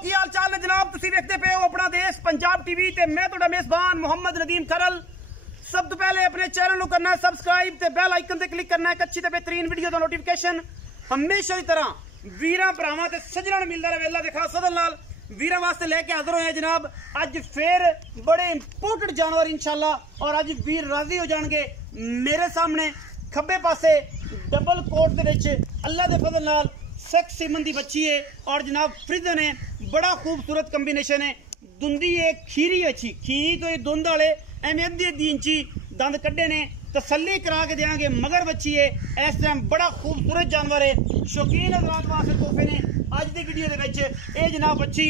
की हाल चाल है जनाब, तुसी देखते पे हो अपना देश पंजाब टीवी ते मैं तुहाडा मेजबान मोहम्मद नदीम खरल। सब तो पहले अपने चैनल को करना है सब्सक्राइब ते बेल आइकन ते क्लिक करना है अच्छी ते बेहतरीन वीडियो दा नोटिफिकेशन हमेशा की तरह वीरां भरावां ते सज्जणां मिलदा रहे। अल्लाह दे खास फजल नाल वीरां वास्ते लेके हाजिर होए जनाब। अज फिर बड़े इंपोर्टेंट जानवर इंशाल्लाह, और अज वीर राजी हो जाएंगे। मेरे सामने खब्बे पासे डबल कोट दे विच अल्लाह दे फजल नाल सेक्स सीमन दी बच्ची है, और जनाब फ्रिजन है। बड़ा खूबसूरत कॉम्बिनेशन है। दुंदी है खीरी अच्छी खीरी तो ये दुंद वाले एवं अद्धी इंची दंद कड्डे ने, तसल्ली करा के देंगे। मगर बच्ची है इस टाइम बड़ा खूबसूरत जानवर है। शौकीन हज़रात वास्ते तोहफे ने अज की वीडियो के विच ये जनाब बच्ची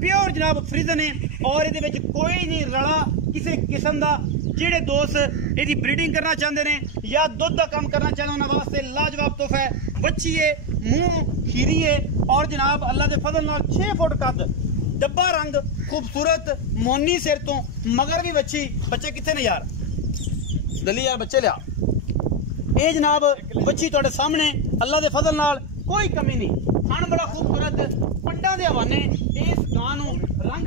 प्योर जनाब फ्रिजन है, और ये कोई नहीं रला किसी किस्म का। जेडे दोस्त यदि ब्रीडिंग करना चाहते हैं या दुध का काम करना चाहते हैं उन्होंने वास्ते लाजवाब तोहफा है। बच्ची है मुंह खीरी है, और जनाब अल्लाह के फजल नाल 6 फुट कद, डब्बा रंग खूबसूरत, मोनी सिर तो मगर भी बच्ची। बच्चे कितने ने यार दली यार बच्चे लिया। ये जनाब बच्ची तुहाडे सामने अल्लाह के फजल नाल कोई कमी नहीं। थन बड़ा खूबसूरत, पंडा दे हवाने इस गां नूं रंग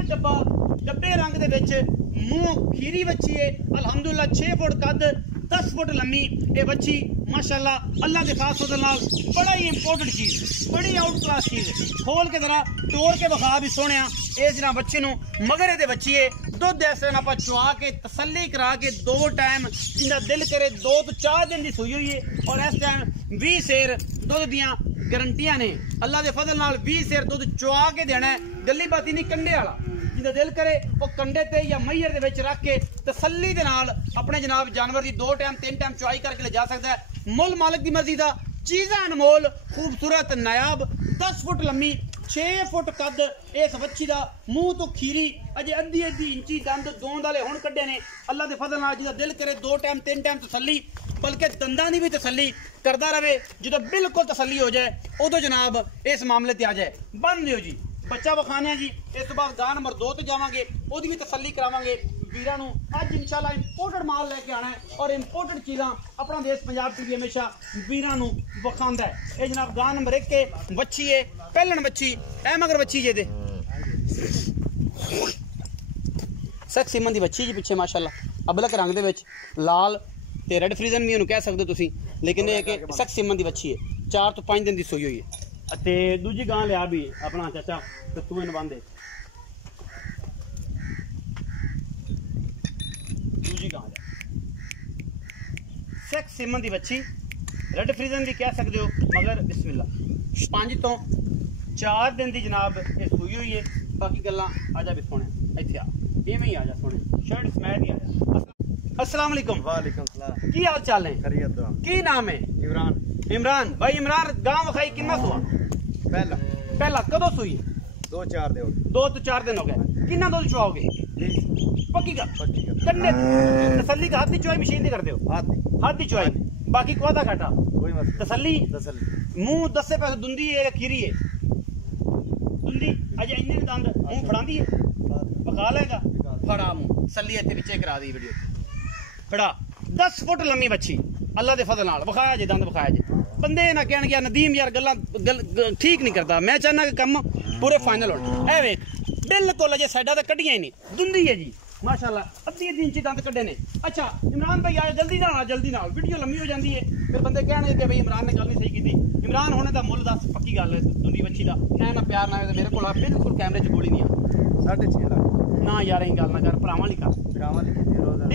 डब्बे रंग दे विच मुंह खीरी बच्ची है। अल्हम्दुलिल्लाह 6 फुट कद 10 फुट लम्मी ये बच्ची माशाल्लाह अल्लाह के खास फजल नाल बड़ा ही इंपोर्टेंट चीज, बड़ी आउट क्लास चीज। खोल के जरा तोड़ के बखा भी सोने ये जना बच्ची नूं। मगर ये बच्ची है दुध ऐसे आप चुआ के तसल्ली करा के 2 टाइम जिंदा दिल करे 2 तो 4 दिन की सूई हुई है, और इस टाइम 20 सेर दुध दियां गारंटियां ने। अल्लाह के फजल नाल 20 सेर दुध चुआ के देना है। गली बाती नहीं कंडे वाला, जिंदा दिल करे वो कंडे ते या मैयर दे विच रख के तसल्ली दे नाल अपने जनाब जानवर की 2 टाइम 3 टाइम चुआई करके ले जा सकता है। मुल मालिक की मर्जी का चीज़ा अनमोल खूबसूरत नायाब 10 फुट लम्मी 6 फुट कद इस बच्ची का। मुंह तो खीरी अजे अद्धी इंची दंद दोंद वाले हुण कड्डे ने। अल्लाह के फजल नाल जिदा दिल करे 2 टाइम 3 टाइम तसल्ली, बल्कि दंदां दी भी तसल्ली करदा रहे। जो बिल्कुल तसल्ली हो जाए उदों जनाब इस मामले ते आ जाए। बन दिओ जी बच्चा विखाने जी। इस बाद गां नंबर 2 ते जावांगे, ओदी भी तसल्ली करावांगे वीरां नूं। अज इंशाल्लाह इंपोर्टेड माल लेके आना है, और इंपोर्टेड चीज़ां अपना देश पंजाब टीवी हमेशा वीरां नूं विखांदा है। ये जनाब गां नंबर 1 के बच्ची है, पहलन बच्ची ए मगर बच्ची जे दे सेक्स सीमन दी बच्ची जी पिछे माशाल्लाह अबलक रंग दे विच लाल ते रेड फ्रीजन भी उन्होंने कह सकते हो तुसी, लेकिन ये कि सेक्स सीमन दी बच्ची है। 4 तो 5 दिन की सोई हुई है। ते दूजी गां लिया भी अपना चाचा तो तू इन बंदे दूजी गां सेक्स सीमन दी बच्ची रेड फ्रीजन भी कह सकते हो, मगर बिस्मिल्लाह 5 तो 4 दिन की जनाब ये सोई हुई है। बाकी गल्लां आजा भी सोने इत्थे आ इवें ही आ जा सोने शर्ट स्मैट ही आ जा। अस्सलाम वालेकुम। वालेकुम सलाम। की हाल चाल है? खैरियत है। की नाम है? इमरान। इमरान भाई इमरान गांव वखाई कितना सुआ? पहला कदों सुई? 2-4 दिन 2 तो 4 दिन हो गए। कितना दूध चुआओगे? पक्की का कन्ने तसल्ली का हाथ की चुआई मशीन दी करते हो? हाथ की चुआई, बाकी कोदा घाटा कोई मत तसल्ली। मुंह 10 से पैसे दुंदी है या खीरी है? दुंदी अजे इन्ने दंद मुंह फड़ांदी है, पका लेगा फड़ा मुंह सल्ली इत्थे विचे करा दी वीडियो फड़ा। 10 फुट लम्मी बच्ची अल्लाह दे फजल नाल बखाया जे दंद बखाया जे। बंदे ना कहन गया नदीम यार गल ठीक नहीं करता। मैं चाहना कि कम पूरे फाइनल हो। ए वेख बिल्कुल अजे साइडा तो कड्डियां ही नहीं, दुंदी है जी माशाल्लाह अद्धी इंची दंद कड्डे ने। अच्छा इमरान भाई आ जल्दी ना वीडियो लम्मी हो जाती है, फिर बंदे कहने कि भाई इमरान ने गल नहीं सही की। इमरान होने का मुल दस पक्की गल है दुंदी बच्ची का। कहना प्यार ना मेरे को बिल्कुल कैमरे च गोली नहीं आ। 6.5 लाख ना यार यही गल ना कर भरावां लिखा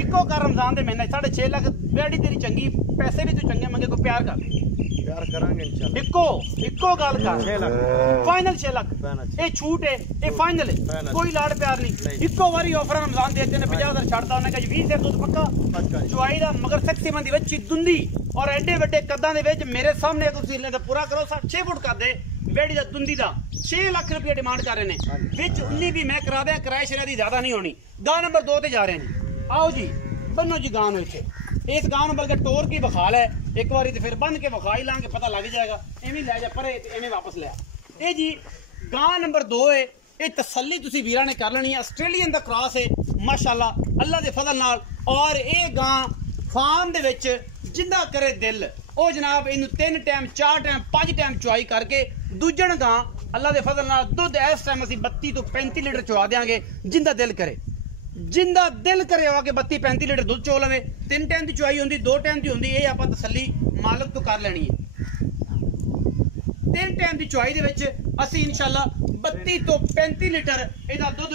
इको कर रमजान दे महीने 6.5 लाख बेड़ी तेरी चंगी, पैसे भी तू चंगे मंगे, को प्यार कर प्यार करांगे इंशाल्लाह। इको गल कर 6 लाख फाइनल 6 लाख ये छूट है, ये फाइनल है, कोई लाड़ प्यार नहीं। इको बारी ऑफर रमजान देते ने 50,000 छड़ता उन्हें कहा 20 सेर दूध पक्का चुआई दा। मगर सेक्सी मंदी बच्ची दुंदी और एडे वड्डे कद्दां दे विच मेरे सामने तुसीं ले पूरा करो 6 फुट कर दे बेड़ी दा दुंदी दा 6 लाख रुपया डिमांड कर रहे हैं। विच 19 भी मैं करा दिया, किराए शराए दी ज्यादा नहीं होनी। गां नंबर 2 ते जा रहे हैं। आओ जी बनो जी गां नूं इत्थे इस गां नूं बल्कि टोर की बखाल है एक बारी तो फिर बन के बखा ही लांगे, पता लग जाएगा। इवें लै जा परे इवें वापस लिया। ये जी गां नंबर 2 है। ये तसल्ली तुसी वीरा ने कर लेनी है। ऑस्ट्रेलियन दा क्रॉस है माशाल्लाह अल्लाह दे फजल नाल। और ये गां फार्म दे विच जिंदा करे दिल ओ जनाब इन 3 टाइम 4 टाइम 5 टाइम चुआई करके दूजण गां अल्लाह के फजल नाल दुध इस टाइम असं 32 तो 35 लीटर चुवा देंगे। जिंदा दिल करे आके 32-35 लीटर दुध चो लवे। 3 टाइम की चुवाई होंगी, 2 टाइम की होंगी, ये आप तसली मालक तो कर लेनी है। 3 टाइम की चुवाई दे विच असीं इंशाअल्लाह 32 तो 35 लीटर इहदा दुध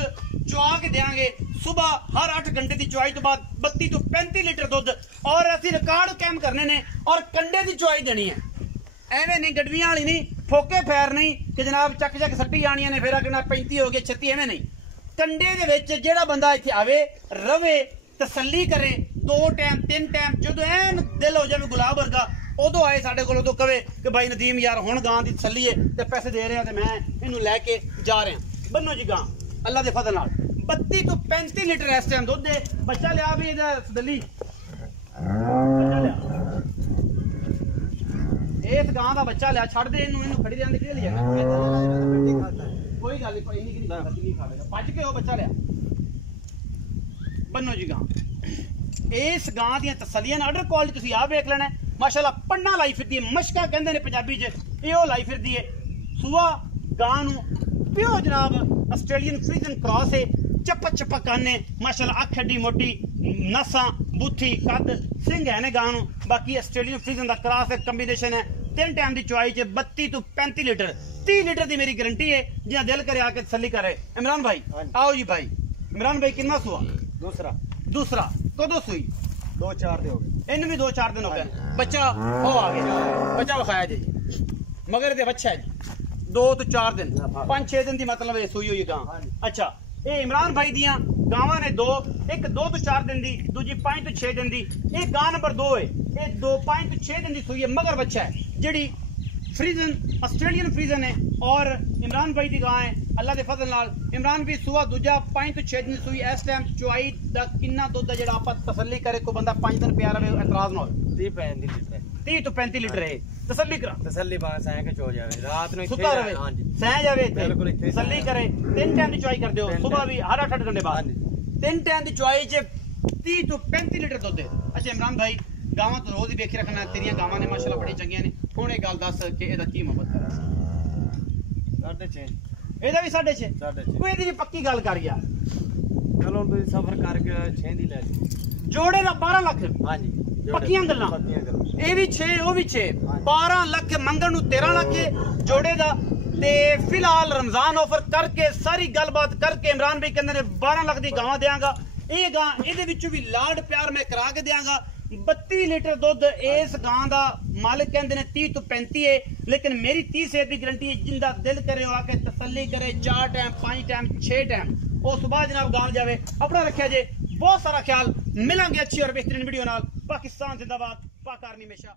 चुवा के देंगे। सुबह हर 8 घंटे की चुवाई तो बाद 32 तो 35 लीटर दुध और असीं रिकॉर्ड कायम करने ने और कंडे की चुवाई देनी है। एवें नहीं गडवियां वाली नहीं, फोके फैर नहीं कि जनाब चक सट्टी जानियां ने, फिर आखना 35 हो गए 36, एवें नहीं। कंडे दे विच जेड़ा बंदा इत्थे आवे रवे तसल्ली करे 2 टाइम 3 टाइम जो एन दिल हो जाए गुलाब वर्गा उदों आए साडे कोल, उदों कवे कि भाई नदीम यार हुण गां दी तसल्ली है ते पैसे दे रहे हैं ते मैं इहनूं लैके जा रहा। बन्नो जी गां अल्लाह दे फजल नाल 32 तो 35 लीटर इस टाइम दुध दे। बच्चा लिया भी इहदा सदली, बच्चा लिया इस गां दा बच्चा लिया, छड़ दे इहनूं खड़ी देंदे कि लिया कोई गल नहीं खाएगा, भज के हो बच्चा लिया। बन्नो जी गां इस गां दी तसल्लियां आर्डर क्वालिटी तुसीं आप वेख लेना माशाअल्लाह। पन्ना लाई फिरदी है, मशका कहंदे ने पंजाबी च, इहो लाई फिरदी है। सुआ गां नूं प्यो जनाब आस्ट्रेलियन फ्रीजन क्रॉस है, चप्पा काने माशाअल्लाह, अख एडी मोटी, नसां बुथी कद सिंह है ने गां नूं। बाकी आस्ट्रेलियन फ्रीजन दा क्रॉस है, कॉम्बिनेशन है। 3 टाइम की चुवाई च 32 तो 35 लीटर 30 लीटर की मेरी गारंटी है। जिन्ना दिल करे आके तसल्ली करे। इमरान भाई आओ जी भाई। इमरान भाई कितना सुआ? दूसरा कदों सुई? 2-4 दे हो गए, इन भी 2-4 दिन हो गए। बच्चा हो आ गया, बच्चा विखाया जी, मगर ये बच्चा है जी 2 तो 4 दिन 5-6 दिन की मतलब ये सुई हुई गां। अच्छा ये इमरान भाई दियां गावां ने 2, एक 2 तो 4 दिन दी, दूजी 5 तो 6 दिन दी। ये गां नंबर 2 है, ये 5 तो 6 दिन की सुई है, मगर बच्चा है जिहड़ी फ्रीजन आस्ट्रेलियन फ्रीजन है और इमरान भाई की गां है। अल्लाह के फजल नाल इमरान भी सुआ दूजा 5 तो 6 दिन सुई। इस टाइम चुवाई दा किन्ना दुध है जेड़ा आप तसल्ली करे, कोई बंदा 5 दिन प्यार रहे एतराज ना हो। 30 तो 35 लीटर है, तसल्ली करा, तसल्ली पा सह के चो जावे, रात नु सुता रहे, सह जावे, तसल्ली करे। 3 टाइम की चुवाई कर दो, सुबह भी हर 8 घंटे बाद। 3 टाइम की चुवाई च 30 तो 35 लीटर दुध है। अच्छा इमरान भाई गावां तो रोज ही वेखी रखना, तेरियां गावां ने माशाअल्लाह बड़ी चंगियां ने। हुण एक गल दस कि एदा की मोहब्बत करा? 6.5 एदा भी 6.5 कोई एदी भी पक्की गल कर यार। चलो तुसीं सफर करके 6 दी ले ली। जोड़े दा 12 लाख। हां जी पक्कियां गल्लां, ए भी 6 ओ भी 6, 12 लाख मंगण नूं 13 लाख जोड़े दा। ते फिलहाल रमजान ऑफर करके सारी गलबात करके इमरान भाई कहंदे ने 12 लाख दी गावां देंगा। ये गां इहदे विचों भी लाड प्यार मैं करा के देंगा। 32 लीटर दुध इस गां दा मालिक कहंदे ने 30 तो 35 है, लेकिन मेरी 30 सेहत की गारंटी है। जिंदा दिल करे आके तसल्ली करे 4 टाइम 5 टाइम 6 टाइम वो सुबह जनाब गांव जावे। अपना रखिया जे बहुत सारा ख्याल। मिलेंगे अच्छी और बेहतरीन वीडियो नाल। पाकिस्तान जिंदाबाद, पाक आर्मी हमेशा।